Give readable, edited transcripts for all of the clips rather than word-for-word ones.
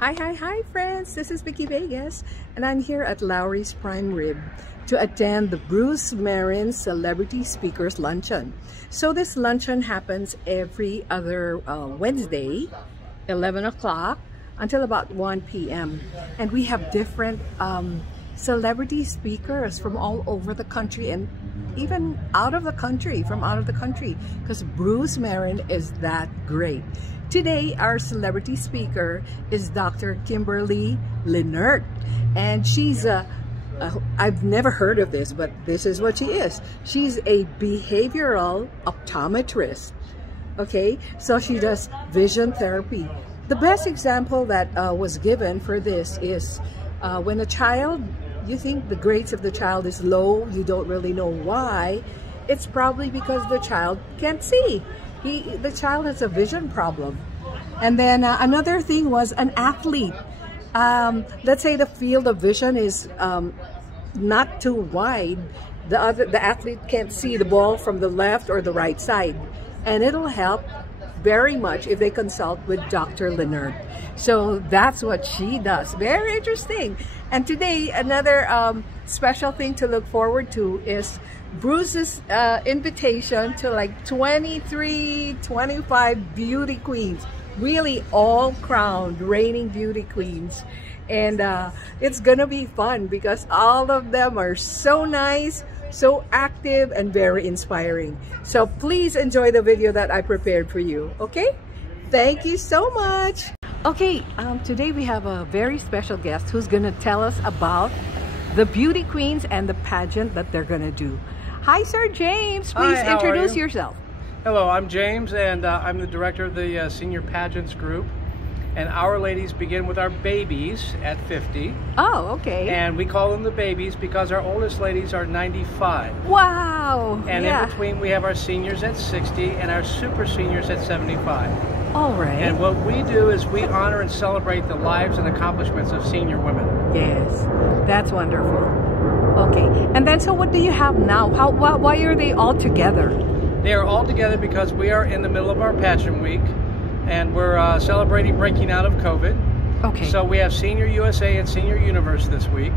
Hi friends, this is Vicky Vegas and I'm here at Lowry's Prime Rib to attend the Bruce Marin Celebrity Speakers Luncheon. So this luncheon happens every other Wednesday, 11 o'clock until about 1 p.m. And we have different celebrity speakers from all over the country and even out of the country, because Bruce Marin is that great. Today, our celebrity speaker is Dr. Kimberly Linert, and she's I've never heard of this, but this is what she is. She's a behavioral optometrist. Okay, so she does vision therapy. The best example that was given for this is when a child, you think the grades of the child is low, you don't really know why. It's probably because the child can't see. The child has a vision problem. And then another thing was an athlete. Let's say the field of vision is not too wide. The athlete can't see the ball from the left or the right side. And it'll help very much if they consult with Dr. Linert. So that's what she does. Very interesting. And today, another special thing to look forward to is Bruce's invitation to like 23, 25 beauty queens, really all crowned reigning beauty queens. And it's gonna be fun because all of them are so nice, so active, and very inspiring. So please enjoy the video that I prepared for you, okay? Thank you so much. Okay, today we have a very special guest who's gonna tell us about the beauty queens and the pageant that they're gonna do. Hi, Sir James. Please introduce yourself. Hello, I'm James, and I'm the director of the Senior Pageants Group. And our ladies begin with our babies at 50. Oh, okay. And we call them the babies because our oldest ladies are 95. Wow. And in between, we have our seniors at 60 and our super seniors at 75. All right. And what we do is we honor and celebrate the lives and accomplishments of senior women. Yes, that's wonderful. Okay, and then so what do you have now? Why are they all together? They are all together because we are in the middle of our pageant week, and we're celebrating breaking out of COVID. Okay. So we have Senior USA and Senior Universe this week,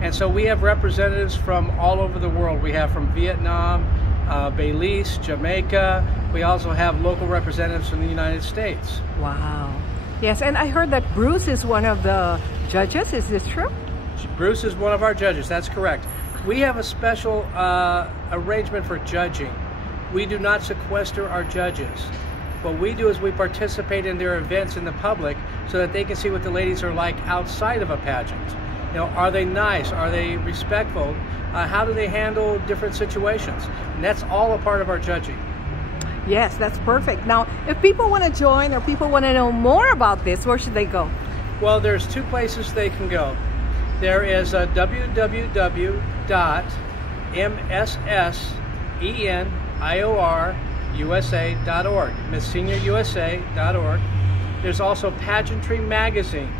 and so we have representatives from all over the world. We have from Vietnam, Belize, Jamaica. We also have local representatives from the United States. Wow. Yes, and I heard that Bruce is one of the judges. Is this true? Bruce is one of our judges. That's correct. We have a special arrangement for judging. We do not sequester our judges. What we do is we participate in their events in the public so that they can see what the ladies are like outside of a pageant. You know, are they nice? Are they respectful? How do they handle different situations? And that's all a part of our judging. Yes, that's perfect. Now, if people want to join or people want to know more about this, where should they go? Well, there's two places they can go. There is www.msseniorusa.org, MissSeniorUSA.org. There's also Pageantry Magazine,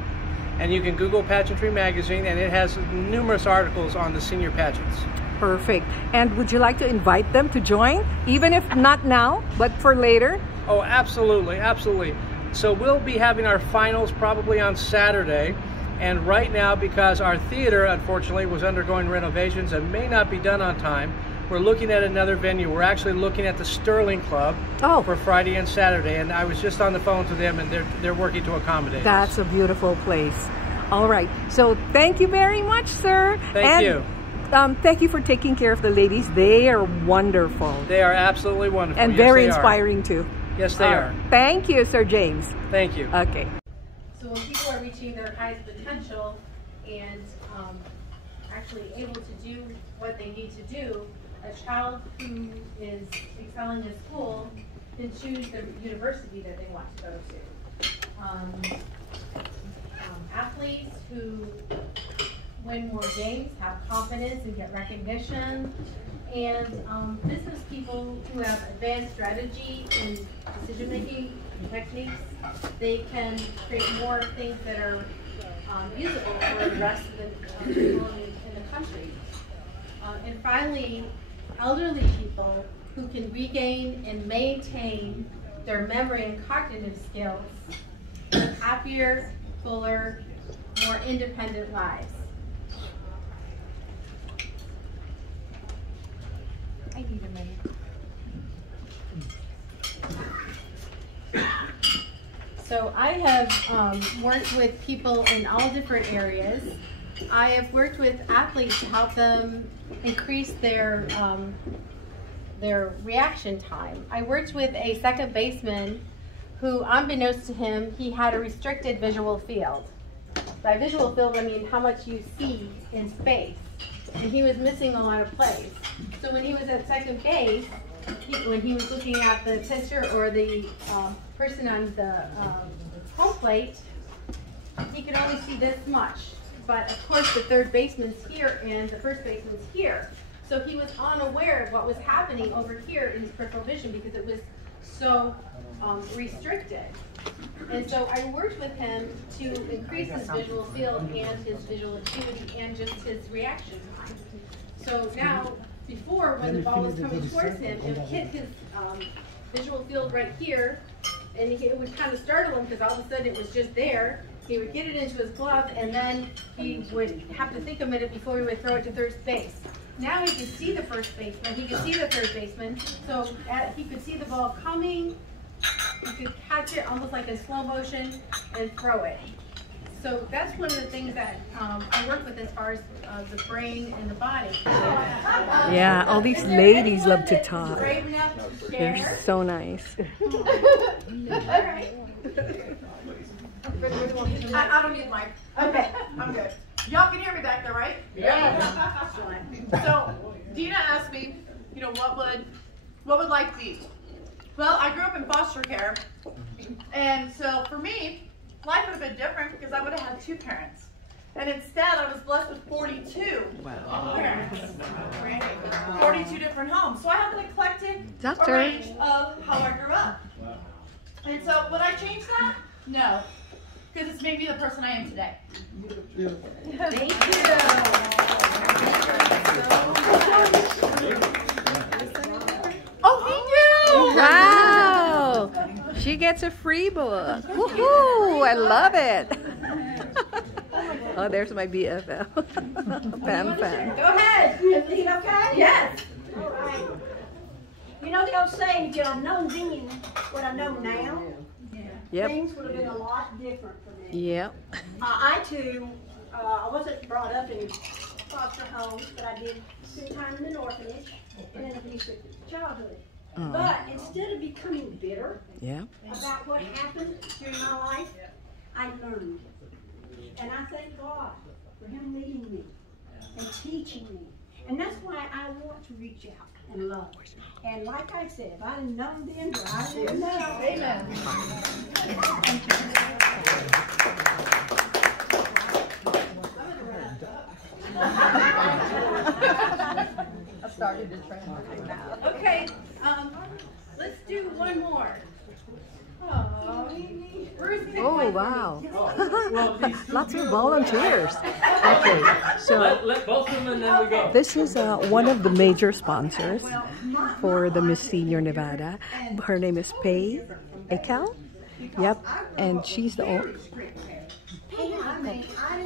and you can Google Pageantry Magazine, and it has numerous articles on the senior pageants. Perfect. And would you like to invite them to join, even if not now, but for later? Oh, absolutely, absolutely. So we'll be having our finals probably on Saturday. And right now, because our theater, unfortunately, was undergoing renovations and may not be done on time, we're looking at another venue. We're actually looking at the Sterling Club for Friday and Saturday. And I was just on the phone to them, and they're working to accommodate That's us. A beautiful place. All right. So thank you very much, sir. Thank you. Thank you for taking care of the ladies. They are wonderful. They are absolutely wonderful. And yes, very inspiring, too. Yes, they are. Thank you, Sir James. Thank you. Okay. So when people are reaching their highest potential and actually able to do what they need to do, a child who is excelling in school can choose the university that they want to go to. Athletes who win more games have confidence and get recognition. And business people who have advanced strategy and decision-making techniques, they can create more things that are usable for the rest of the people in the country. And finally, elderly people who can regain and maintain their memory and cognitive skills, live happier, fuller, more independent lives. I need a minute. So I have worked with people in all different areas. I have worked with athletes to help them increase their reaction time. I worked with a second baseman who, unbeknownst to him, he had a restricted visual field. By visual field, I mean how much you see in space. And he was missing a lot of plays. So when he was at second base, when he was looking at the pitcher or the person on the home plate, he could only see this much. But of course the third baseman's here and the first baseman's here. So he was unaware of what was happening over here in his peripheral vision because it was so restricted. And so I worked with him to increase his visual field and his visual acuity and just his reaction time. So now, before, when the ball was coming towards him, it would hit his visual field right here, and it would kind of startle him because all of a sudden it was just there. He would get it into his glove, and then he would have to think a minute before he would throw it to third base. Now he could see the first baseman, he could see the third baseman, so he could see the ball coming, he could catch it almost like in slow motion and throw it. So that's one of the things that I work with as far as the brain and the body. Yeah, all these ladies love to talk. They're so nice. I don't need the mic. Okay, I'm good. Y'all can hear me back there, right? Yeah. So, Dina asked me, what would life be? Well, I grew up in foster care, and so for me, life would have been different because I would have had 2 parents. And instead, I was blessed with 42 parents. 42 different homes. So I have an eclectic range of how I grew up. And so, would I change that? No. Because it's made me the person I am today. Thank you. Oh, Wow! She gets a free book. Woohoo! I love it. Oh, there's my BFL. Pam. Go ahead. Is it okay? Yes. All right. You know the old saying, if you'd have known then what I know now, Yep. things would have been a lot different for me. Yep. I too, I wasn't brought up in foster homes, but I did spend time in an orphanage and an abusive childhood. But instead of becoming bitter about what happened during my life, I learned. And I thank God for Him leading me and teaching me. And that's why I want to reach out and love. And like I said, if I'd have known then, I would now. Amen. I started to train now. Okay, let's do one more. Oh, wow. Lots of volunteers. Okay, so let both of them and then we go. this is one of the major sponsors for the Miss Senior Nevada. Her name is Pay Akel. Yep, and she's the owner.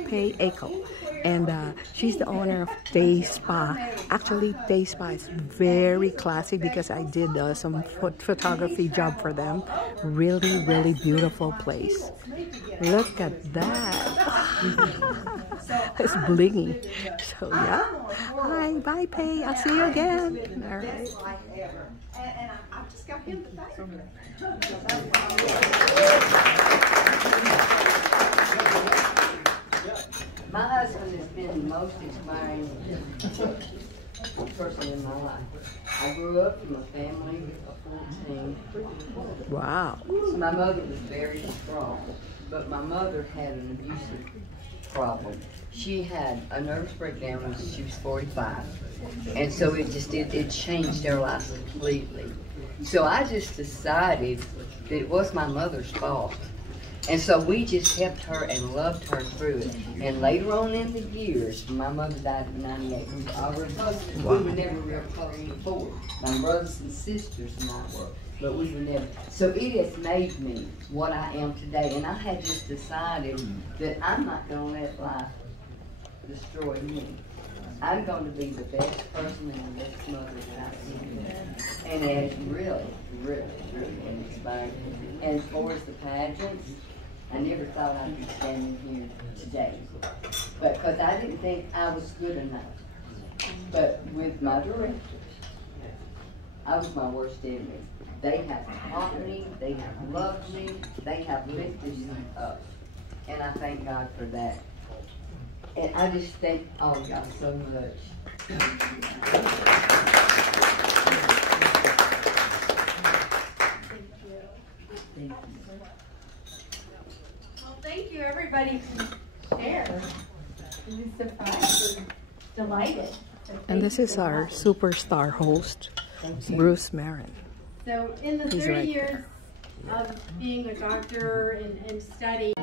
Pay Akel. And she's the owner of Day Spa. Actually, Day Spa is very classy because I did some photography job for them. Really, really beautiful place. Look at that. It's blingy. So, yeah. Hi, bye, Pay. I'll see you again. All right. And I've just got him to thank. My husband has been the most inspiring person in my life. I grew up from a family of 14. Wow. My mother was very strong, but my mother had an abusive problem. She had a nervous breakdown when she was 45. And so it changed their lives completely. So I just decided that it was my mother's fault. And so we just helped her and loved her through it. And later on in the years, my mother died in 98. We were never real close before. My brothers and sisters and I were. but we were never. So it has made me what I am today, and I had just decided that I'm not going to let life destroy me. I'm going to be the best person and the best mother that I can be. And it has really, really, really inspired me. And as far as the pageants, I never thought I'd be standing here today. But because I didn't think I was good enough. But with my directors, I was my worst enemy. They have taught me, they have loved me, they have lifted me up. And I thank God for that. And I just thank all y'all so much. Thank you. Thank you. Well, thank you everybody to share. We were surprised and delighted. So And this is our superstar host, Bruce Marin. So in the He's 30 right years of being a doctor and studying,